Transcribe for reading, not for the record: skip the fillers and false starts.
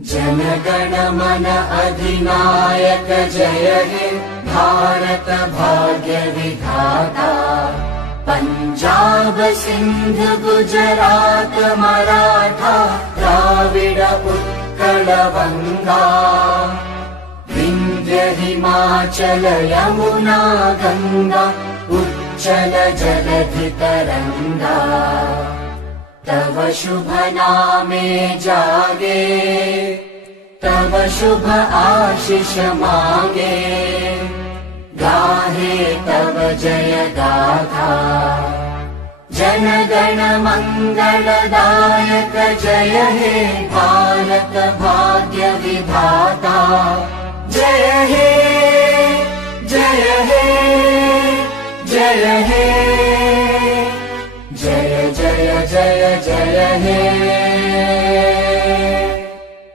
जनगण मन अधिनायक जय हे भारत भाग्य विधाता। पंजाब सिंध गुजरात मराठा द्राविड उत्कल गंगा। विंध्य हिमाचल यमुना गंगा उच्चल जलधि तरंगा। तव शुभ नामे जागे तव शुभ आशीष मांगे। गाहे तव जय गाथा जनगण मंगलदायक जय हे भारत भाग्य विधाता। जय हे जय हे जय हे जय जय जय जय हे।